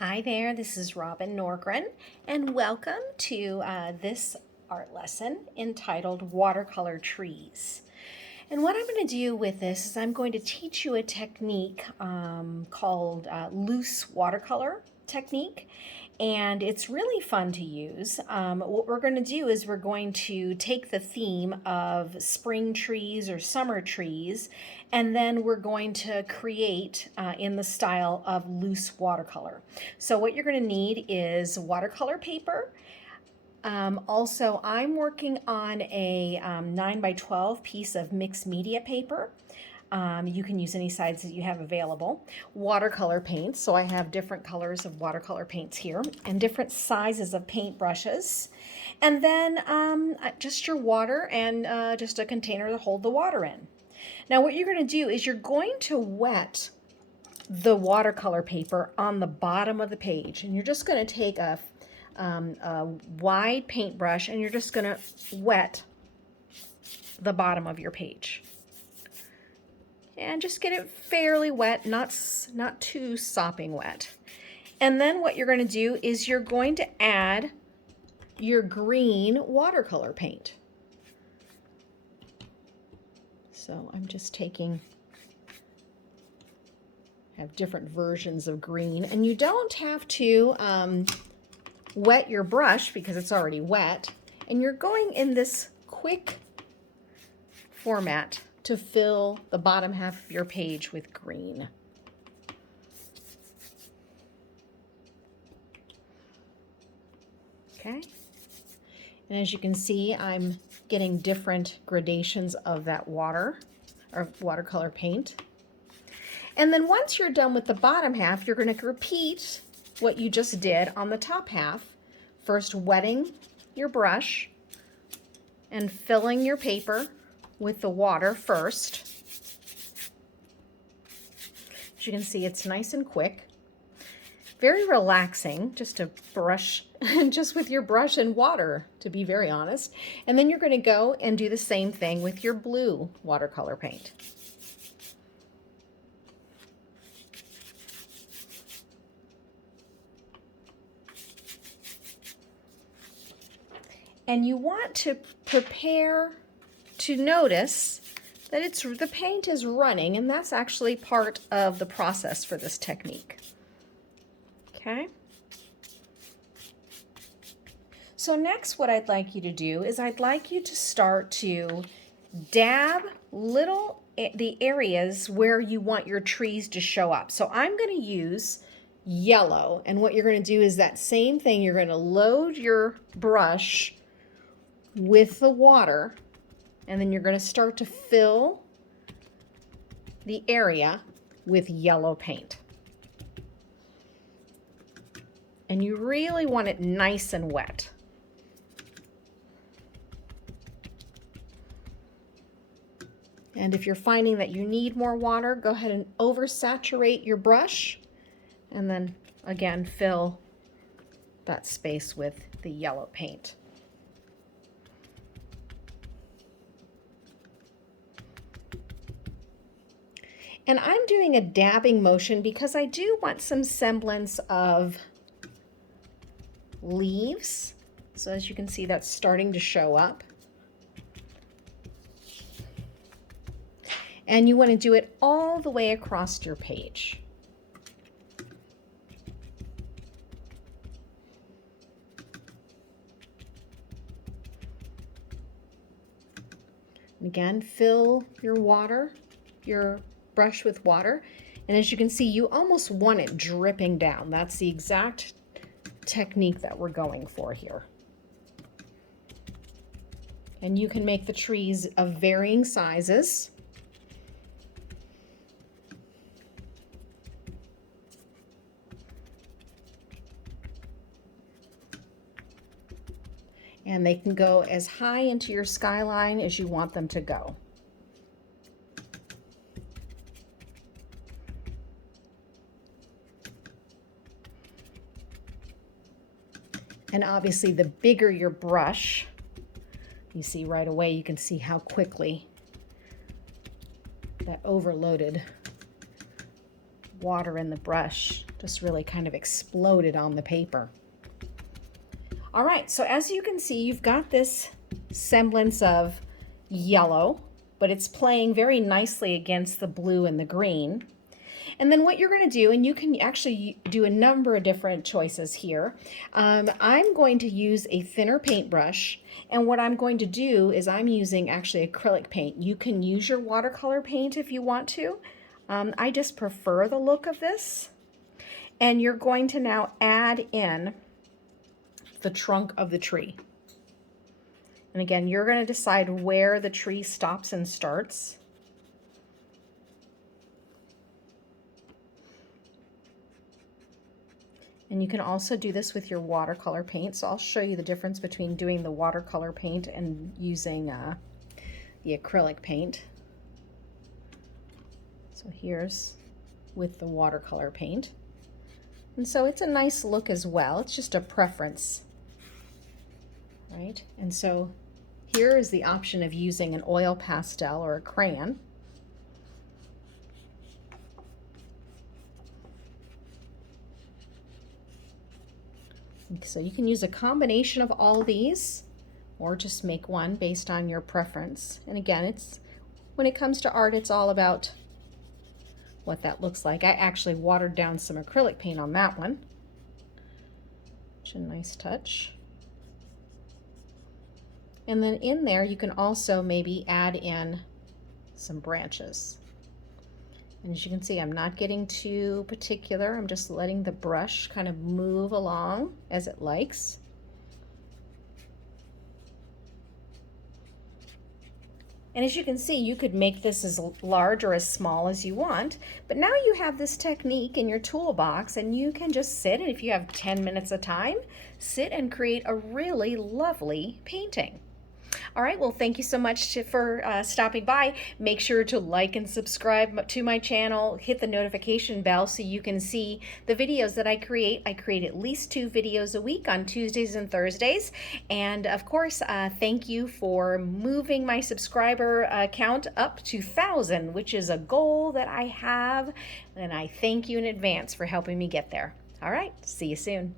Hi there, this is Robin Norgren, and welcome to this art lesson entitled Watercolor Trees. And what I'm going to do with this is I'm going to teach you a technique called loose watercolor technique, and it's really fun to use. What we're going to do is we're going to take the theme of spring trees or summer trees, and then we're going to create in the style of loose watercolor. So what you're going to need is watercolor paper. Also, I'm working on a 9 by 12 piece of mixed media paper. You can use any size that you have available. Watercolor paints, so I have different colors of watercolor paints here and different sizes of paint brushes. And then just your water and just a container to hold the water in. Now what you're going to do is you're going to wet the watercolor paper on the bottom of the page, and you're just going to take a wide paintbrush and you're just going to wet the bottom of your page. And just get it fairly wet, not too sopping wet. And then what you're going to do is you're going to add your green watercolor paint. So I'm just taking, have different versions of green, and you don't have to wet your brush because it's already wet, and you're going in this quick format to fill the bottom half of your page with green. Okay, and as you can see, I'm getting different gradations of that water or watercolor paint. And then once you're done with the bottom half, you're going to repeat what you just did on the top half. First, wetting your brush and filling your paper with the water first. As you can see, it's nice and quick. Very relaxing, just to brush, just with your brush and water, to be very honest. And then you're going to go and do the same thing with your blue watercolor paint. And you want to prepare to notice that the paint is running, and that's actually part of the process for this technique. Okay? So next what I'd like you to do is I'd like you to start to dab the areas where you want your trees to show up. So I'm going to use yellow, and what you're going to do is that same thing. You're going to load your brush with the water, and then you're going to start to fill the area with yellow paint. And you really want it nice and wet. And if you're finding that you need more water, go ahead and oversaturate your brush, and then again fill that space with the yellow paint. And I'm doing a dabbing motion because I do want some semblance of leaves. So as you can see, that's starting to show up. And you want to do it all the way across your page. And again, fill your brush with water, and as you can see, you almost want it dripping down. That's the exact technique that we're going for here. And you can make the trees of varying sizes. And they can go as high into your skyline as you want them to go. And obviously, the bigger your brush, you see right away, you can see how quickly that overloaded water in the brush just really kind of exploded on the paper. All right, so as you can see, you've got this semblance of yellow, but it's playing very nicely against the blue and the green. And then what you're going to do, and you can actually do a number of different choices here. I'm going to use a thinner paintbrush, and what I'm going to do is I'm using actually acrylic paint. You can use your watercolor paint if you want to. I just prefer the look of this. And you're going to now add in the trunk of the tree. And again, you're going to decide where the tree stops and starts. And you can also do this with your watercolor paint. So I'll show you the difference between doing the watercolor paint and using the acrylic paint. So here's with the watercolor paint. And so it's a nice look as well. It's just a preference, right? And so here is the option of using an oil pastel or a crayon. So you can use a combination of all these or just make one based on your preference. And again, when it comes to art, it's all about what that looks like. I actually watered down some acrylic paint on that one. Which is a nice touch. And then in there, you can also maybe add in some branches. And as you can see, I'm not getting too particular. I'm just letting the brush kind of move along as it likes. And as you can see, you could make this as large or as small as you want, but now you have this technique in your toolbox and you can just sit, and if you have 10 minutes of time, sit and create a really lovely painting. All right, well, thank you so much for stopping by. Make sure to like and subscribe to my channel. Hit the notification bell so you can see the videos that I create. I create at least 2 videos a week on Tuesdays and Thursdays. And of course, thank you for moving my subscriber count up to 1,000, which is a goal that I have. And I thank you in advance for helping me get there. All right, see you soon.